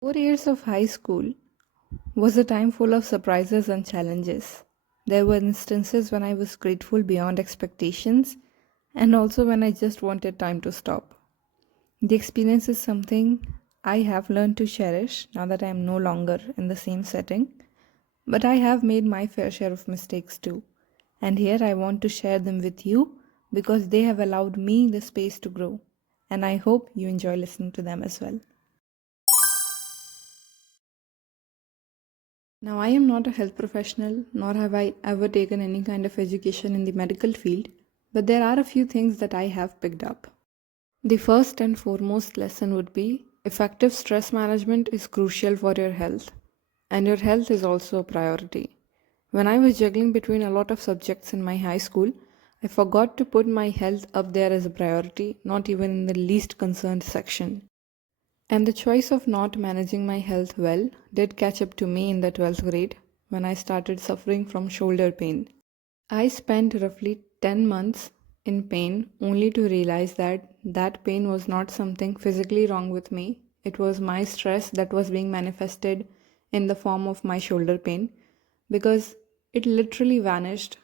4 years of high school was a time full of surprises and challenges. There were instances when I was grateful beyond expectations, and also when I just wanted time to stop. The experience is something I have learned to cherish now that I am no longer in the same setting, but I have made my fair share of mistakes too. And here I want to share them with you because they have allowed me the space to grow, and I hope you enjoy listening to them as well. Now, I am not a health professional, nor have I ever taken any kind of education in the medical field, but there are a few things that I have picked up. The first and foremost lesson would be effective stress management is crucial for your health, and your health is also a priority. When I was juggling between a lot of subjects in my high school, I forgot to put my health up there as a priority, not even in the least concerned section. And the choice of not managing my health well did catch up to me in the 12th grade when I started suffering from shoulder pain. I spent roughly 10 months in pain only to realize that that pain was not something physically wrong with me. It was my stress that was being manifested in the form of my shoulder pain because it literally vanished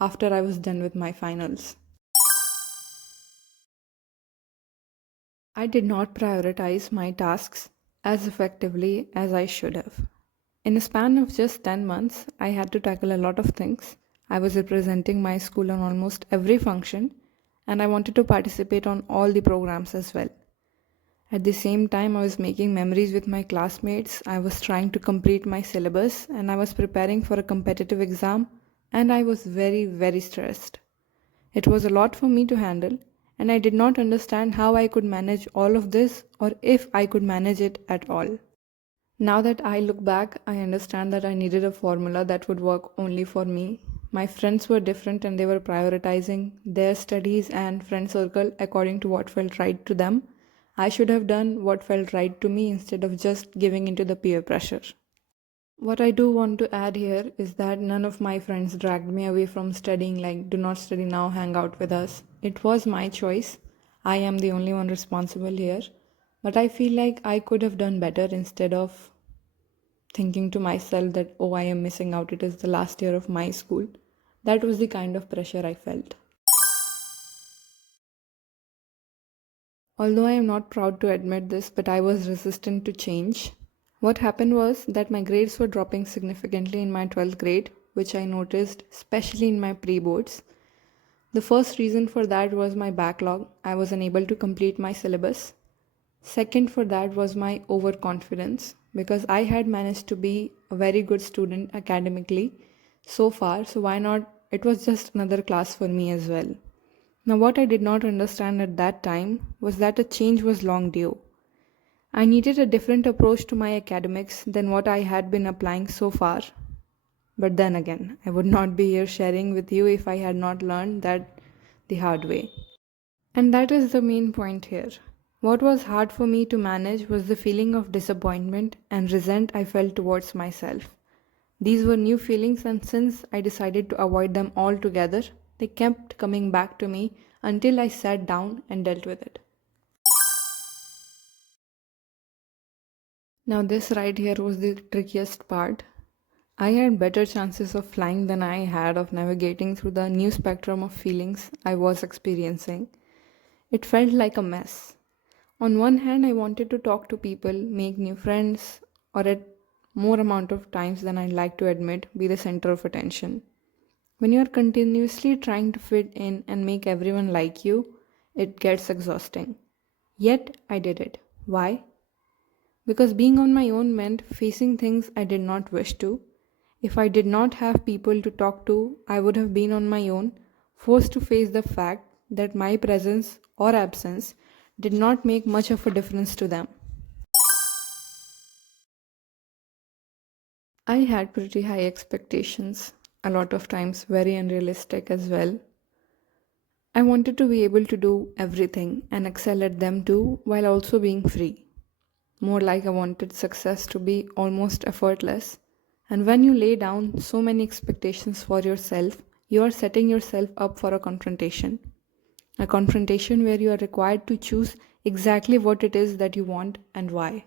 after I was done with my finals. I did not prioritize my tasks as effectively as I should have. In a span of just 10 months, I had to tackle a lot of things. I was representing my school on almost every function, and I wanted to participate on all the programs as well. At the same time, I was making memories with my classmates, I was trying to complete my syllabus, and I was preparing for a competitive exam, and I was very, very stressed. It was a lot for me to handle, and I did not understand how I could manage all of this or if I could manage it at all. Now that I look back, I understand that I needed a formula that would work only for me. My friends were different and they were prioritizing their studies and friend circle according to what felt right to them. I should have done what felt right to me instead of just giving into the peer pressure. What I do want to add here is that none of my friends dragged me away from studying, like, do not study now, hang out with us. It was my choice. I am the only one responsible here. But I feel like I could have done better instead of thinking to myself that, oh, I am missing out, it is the last year of my school. That was the kind of pressure I felt. Although I am not proud to admit this, but I was resistant to change. What happened was that my grades were dropping significantly in my 12th grade, which I noticed especially in my pre boards. The first reason for that was my backlog. I was unable to complete my syllabus. Second for that was my overconfidence because I had managed to be a very good student academically so far, so why not? It was just another class for me as well. Now, what I did not understand at that time was that a change was long due. I needed a different approach to my academics than what I had been applying so far. But then again, I would not be here sharing with you if I had not learned that the hard way. And that is the main point here. What was hard for me to manage was the feeling of disappointment and resent I felt towards myself. These were new feelings, and since I decided to avoid them altogether, they kept coming back to me until I sat down and dealt with it. Now, this right here was the trickiest part. I had better chances of flying than I had of navigating through the new spectrum of feelings I was experiencing. It felt like a mess. On one hand, I wanted to talk to people, make new friends, or at more amount of times than I'd like to admit, be the center of attention. When you are continuously trying to fit in and make everyone like you, it gets exhausting. Yet, I did it. Why? Because being on my own meant facing things I did not wish to. If I did not have people to talk to, I would have been on my own, forced to face the fact that my presence or absence did not make much of a difference to them. I had pretty high expectations, a lot of times very unrealistic as well. I wanted to be able to do everything and excel at them too while also being free. More like I wanted success to be almost effortless. And when you lay down so many expectations for yourself, you are setting yourself up for a confrontation. A confrontation where you are required to choose exactly what it is that you want and why.